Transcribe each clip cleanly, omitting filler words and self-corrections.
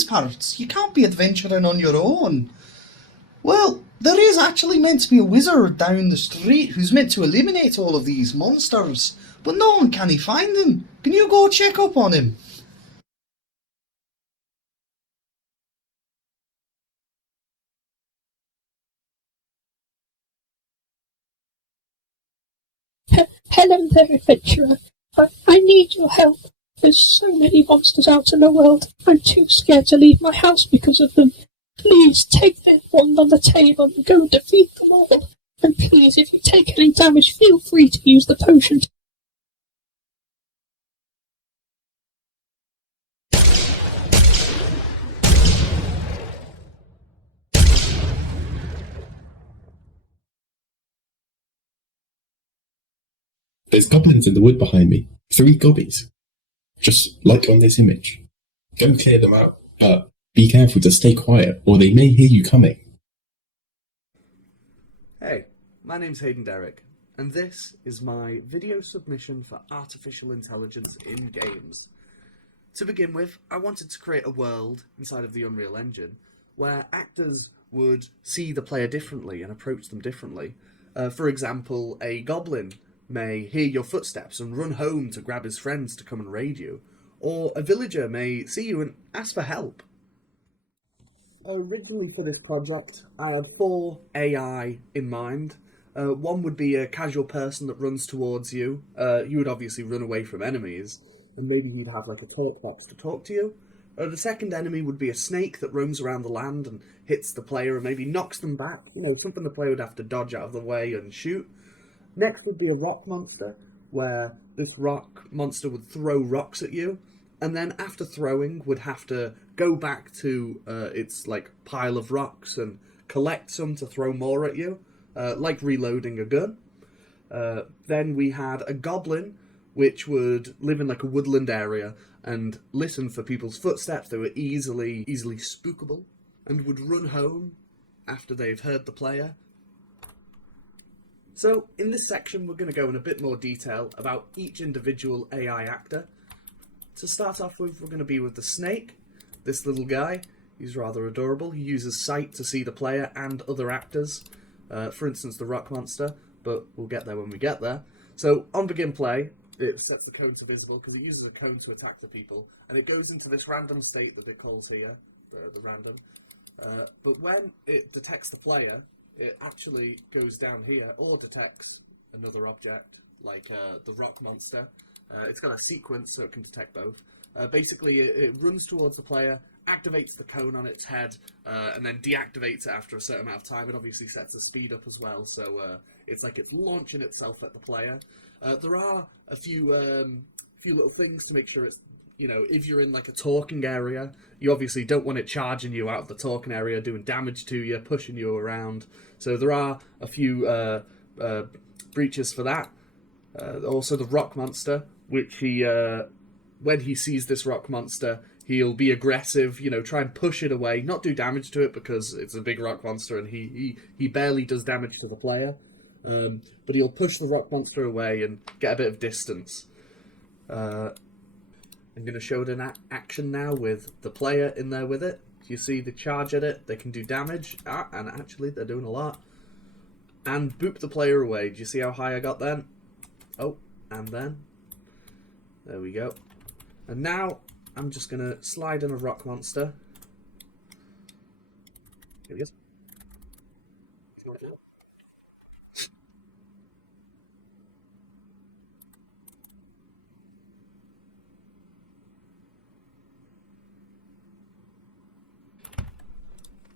these parts. You can't be adventuring on your own. Well, there is actually meant to be a wizard down the street who's meant to eliminate all of these monsters, but no one can find him. Can you go check up on him? Hello there, adventurer. I need your help. There's so many monsters out in the world. I'm too scared to leave my house because of them. Please take that wand on the table and go defeat them all. And please, if you take any damage, feel free to use the potion. There's goblins in the wood behind me. 3 gobbies. Just like on this image. Go clear them out, but be careful to stay quiet, or they may hear you coming. Hey, my name's Hayden Derrick, and this is my video submission for artificial intelligence in games. To begin with, I wanted to create a world inside of the Unreal Engine where actors would see the player differently and approach them differently. For example, a goblin may hear your footsteps and run home to grab his friends to come and raid you, or a villager may see you and ask for help. Originally for this project, I had 4 AI in mind. One would be a casual person that runs towards you. You would obviously run away from enemies, and maybe he'd have like a talk box to talk to you. The second enemy would be a snake that roams around the land and hits the player and maybe knocks them back. You know, something the player would have to dodge out of the way and shoot. Next would be a rock monster, where this rock monster would throw rocks at you, and then after throwing would have to go back to its like pile of rocks and collect some to throw more at you, like reloading a gun. Then we had a goblin, which would live in like a woodland area and listen for people's footsteps. They were easily spookable, and would run home after they've heard the player. So, in this section, we're going to go in a bit more detail about each individual AI actor. To start off with, we're going to be with the snake, this little guy. He's rather adorable. He uses sight to see the player and other actors. For instance, the rock monster, but we'll get there when we get there. So, on begin play, it sets the cone to visible because it uses a cone to attack the people, and it goes into this random state that it calls here, the random. But when it detects the player, it actually goes down here or detects another object, like the rock monster. It's got a sequence so it can detect both. Basically, it runs towards the player, activates the cone on its head, and then deactivates it after a certain amount of time. It obviously sets the speed up as well, so it's like it's launching itself at the player. There are a few little things to make sure it's, you know, if you're in like a talking area, you obviously don't want it charging you out of the talking area, doing damage to you, pushing you around. So there are a few breaches for that. Also the rock monster, which he, when he sees this rock monster, he'll be aggressive, you know, try and push it away, not do damage to it because it's a big rock monster and he barely does damage to the player. But he'll push the rock monster away and get a bit of distance. I'm going to show it in action now with the player in there with it. You see the charge at it, they can do damage, and actually they're doing a lot. And boop the player away. Do you see how high I got then? Oh, and then. There we go. And now I'm just going to slide in a rock monster. Here he is.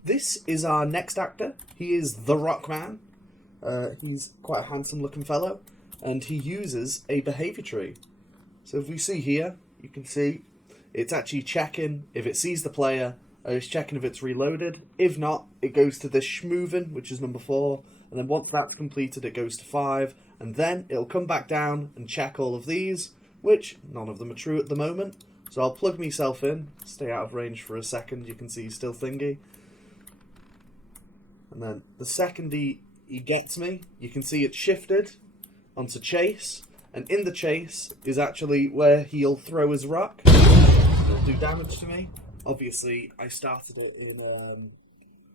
This is our next actor. He is the Rockman. He's quite a handsome looking fellow, and he uses a behaviour tree. So if we see here, you can see it's actually checking if it sees the player, it's checking if it's reloaded. If not, it goes to this schmovin, which is number 4, and then once that's completed, it goes to 5, and then it'll come back down and check all of these, which none of them are true at the moment. So I'll plug myself in, stay out of range for a second. You can see he's still thingy. And then the second he gets me, you can see it's shifted onto chase. And in the chase is actually where he'll throw his rock. It'll do damage to me. obviously I started it in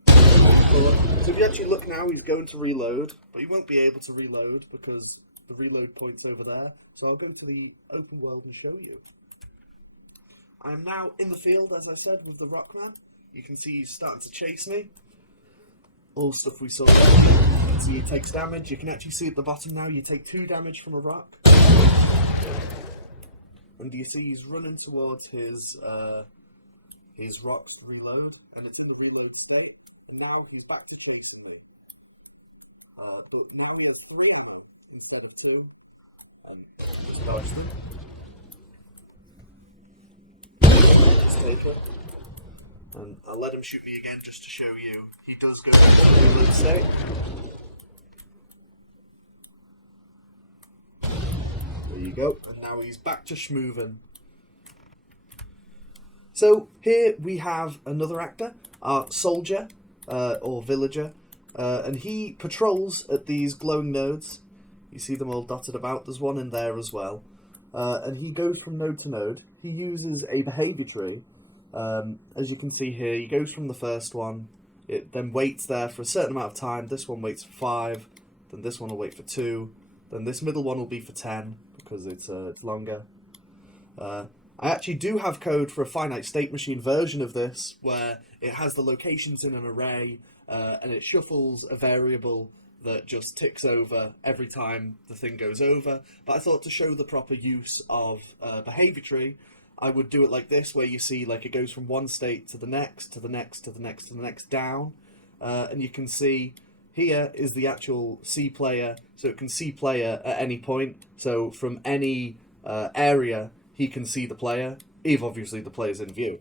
so if you actually look now, he's going to reload, but he won't be able to reload because the reload point's over there. So I'll go to the open world and show you. I'm now in the field, as I said, with the Rockman. You can see he's starting to chase me. All stuff we saw. You can see he takes damage. You can actually see at the bottom now, you take 2 damage from a rock. And you see he's running towards his rocks to reload, and it's in the reload state. And now he's back to chasing me. But now he has 3 ammo instead of 2. Just dodge them. Just take it. And I'll let him shoot me again just to show you. He does go into the reload state. There you go. And now he's back to schmoovin'. So here we have another actor, our soldier. Or villager, and he patrols at these glowing nodes. You see them all dotted about. There's one in there as well, and he goes from node to node. He uses a behavior tree. As you can see here, he goes from the first one. It then waits there for a certain amount of time. This one waits for 5, then this one will wait for 2, then this middle one will be for 10 because it's longer. I actually do have code for a finite state machine version of this where it has the locations in an array and it shuffles a variable that just ticks over every time the thing goes over. But I thought to show the proper use of behavior tree, I would do it like this, where you see like it goes from one state to the next, to the next, to the next, to the next down. And you can see here is the actual C player, so it can see player at any point. So from any area, he can see the player, if obviously the player's in view.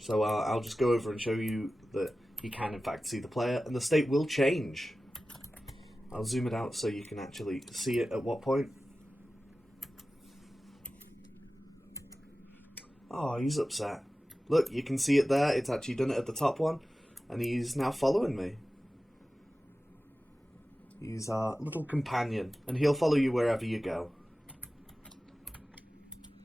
So I'll just go over and show you that he can in fact see the player, and the state will change. I'll zoom it out so you can actually see it at what point. Oh, he's upset. Look, you can see it there, it's actually done it at the top one, and he's now following me. He's our little companion, and he'll follow you wherever you go.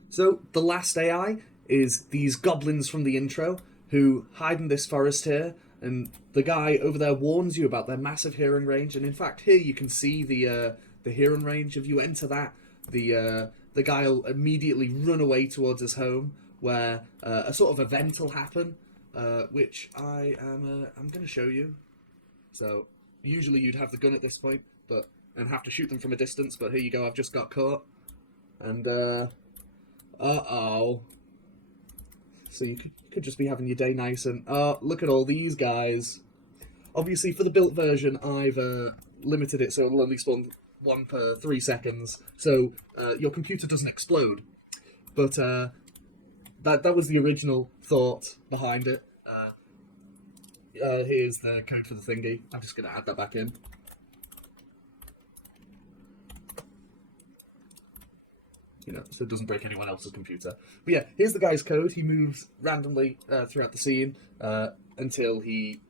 So, the last AI is these goblins from the intro who hide in this forest here, and the guy over there warns you about their massive hearing range, and in fact here you can see the hearing range. If you enter that, the guy will immediately run away towards his home, where a sort of event will happen, which I'm going to show you. So, usually you'd have the gun at this point, and have to shoot them from a distance, but here you go, I've just got caught, and uh-oh. So you could just be having your day nice and, look at all these guys. Obviously, for the built version, I've limited it so it'll only spawn 1 per 3 seconds, so your computer doesn't explode. But that was the original thought behind it. Here's the code for the thingy. I'm just going to add that back in. You know, so it doesn't break anyone else's computer. But yeah, here's the guy's code. He moves randomly throughout the scene until he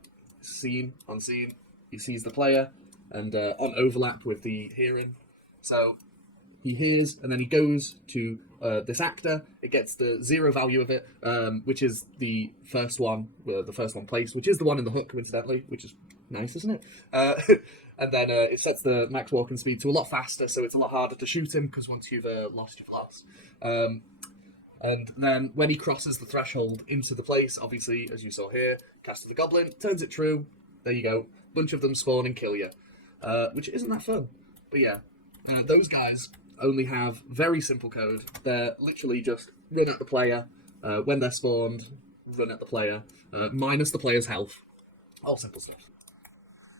on scene. He sees the player and on overlap with the hearing. So he hears and then he goes to this actor. It gets the 0 value of it, which is the first one placed, which is the one in the hook, coincidentally, which is nice, isn't it? And then it sets the max walking speed to a lot faster, so it's a lot harder to shoot him, because once you've lost, you've lost. And then when he crosses the threshold into the place, obviously, as you saw here, casts the goblin, turns it true, there you go, bunch of them spawn and kill you. Which isn't that fun. But yeah, those guys only have very simple code. They're literally just run at the player, when they're spawned, run at the player, minus the player's health. All simple stuff.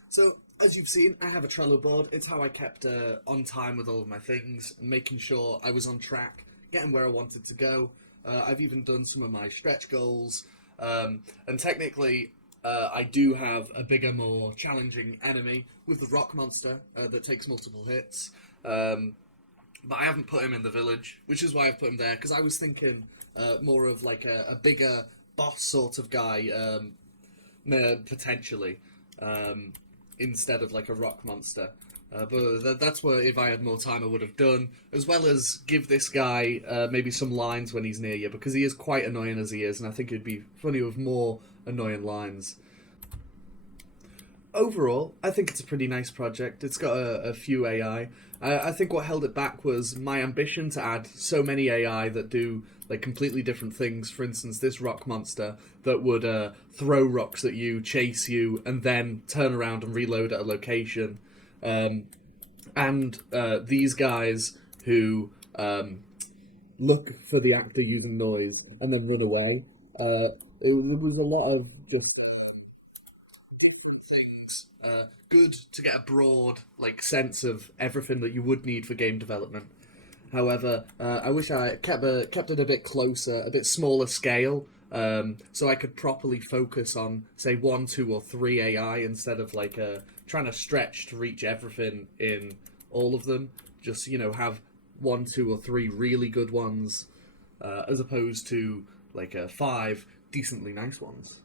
So, as you've seen, I have a Trello board. It's how I kept on time with all of my things, making sure I was on track, getting where I wanted to go. I've even done some of my stretch goals, and technically I do have a bigger, more challenging enemy with the rock monster that takes multiple hits, but I haven't put him in the village, which is why I've put him there, because I was thinking more of like a bigger boss sort of guy, potentially. Instead of like a rock monster. But that's what, if I had more time, I would have done, as well as give this guy maybe some lines when he's near you, because he is quite annoying as he is, and I think it'd be funny with more annoying lines. Overall, I think it's a pretty nice project. It's got a few AI. I think what held it back was my ambition to add so many AI that do like completely different things. For instance, this rock monster that would throw rocks at you, chase you, and then turn around and reload at a location. And these guys who look for the actor using noise and then run away. It was a lot of just things. Good to get a broad like sense of everything that you would need for game development. However, I wish I kept it a bit closer, a bit smaller scale, so I could properly focus on, say, 1, 2, or 3 AI instead of like trying to stretch to reach everything in all of them. Just have 1, 2, or 3 really good ones, as opposed to like 5 decently nice ones.